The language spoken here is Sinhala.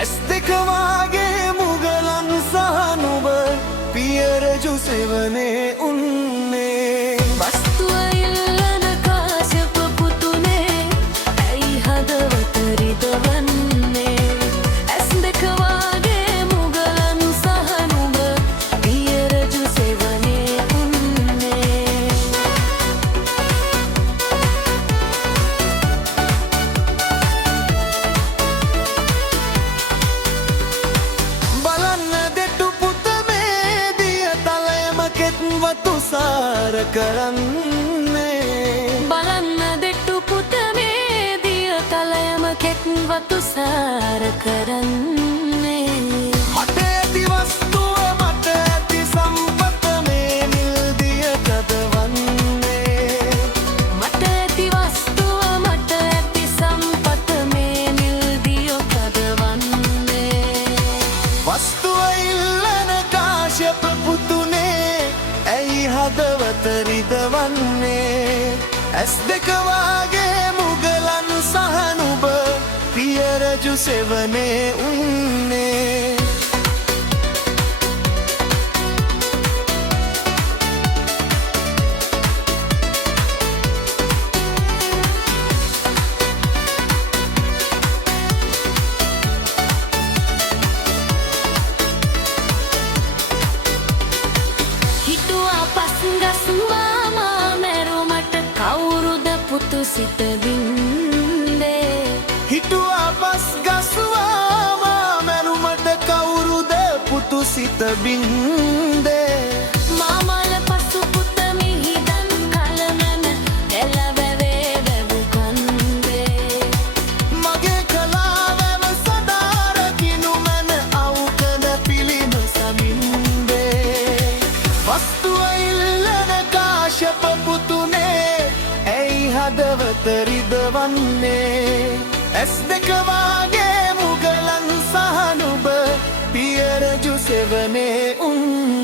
ඇස් දෙක වාගේ මුගලන් සහ නුඹ පිය රජු සෙවනේ උන්නේ. වස්තුව ඉල්ලන කාශ්‍යප පුතුනේ ඇයි හදවත රිදවන්නේ. ඇස් දෙක වාගේ මුගලන් සහ නුඹ පිය රජු සෙවනේ උන්නේ. බලන්න දෙටු පුත මේ දිය තලයම කෙත්වතු සාර කරන්නේ. බලන්න දෙට්ටු පුත මේ දිය තලයම කෙත්වතු සාර කරන්නේ. මට ඇති වස්තුව මට ඇති සම්පත මේ නිල් දිය කදවන්නේ. මට ඇති වස්තුව මට ඇති සම්පත මේ නිල් දිය කදවන්නේ. වස්තුව ඉල්ලන කාශ්‍යප පුතුනේ ඇයි හදවත රිදවන්නේ. ඇස් දෙක වාගේ මුගලන් සහ නුඹ පිය රජු සෙවනේ උන්නේ. හිතුවා පස්ගස් මාමා මැරුමට කවුරුද පුතු සිත බින්දේ. හිටුවා පස් ගස්වාමා මැරුමට කවුරුද පුතු සිත බින්දේ. මාමල පසු පුත මිහිදන් කලමන එළවැවේ වැවු කන්දේ. මගේ කලාවැව සදාරකිනු මැන අවුකද පිළිම සමින්දේ. වස්තුව ඉල්ලන කාශ්‍යප පුතුනේ ඇයි හදවත රිදවන්නේ. ඇස් දෙක වාගේ මුගලන් සහ නුඹ පිය රජු සෙවනේ උන්නේ.